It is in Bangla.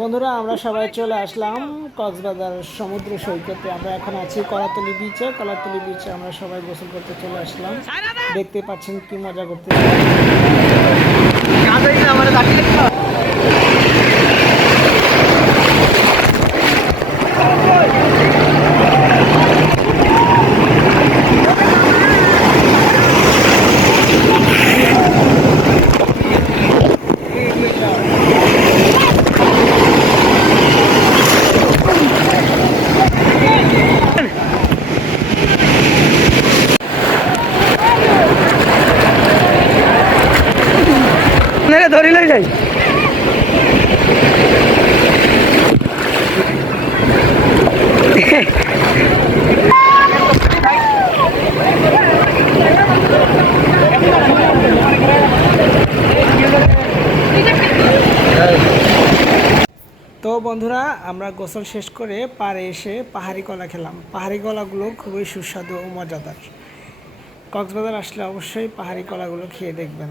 বন্ধুরা, আমরা সবাই চলে আসলাম কক্সবাজার সমুদ্র সৈকতে। আমরা এখন আছি কলাতলি বিচে কলাতলি বিচে আমরা সবাই গোসল করতে চলে আসলাম। দেখতে পাচ্ছেন কি মজা করতে ধরি লই যাই। তো বন্ধুরা, আমরা গোসল শেষ করে পাড়ে এসে পাহাড়ি কলা খেলাম। পাহাড়ি কলাগুলো খুবই সুস্বাদু ও মজাদার। কক্সবাজার আসলে অবশ্যই পাহাড়ি কলাগুলো খেয়ে দেখবেন।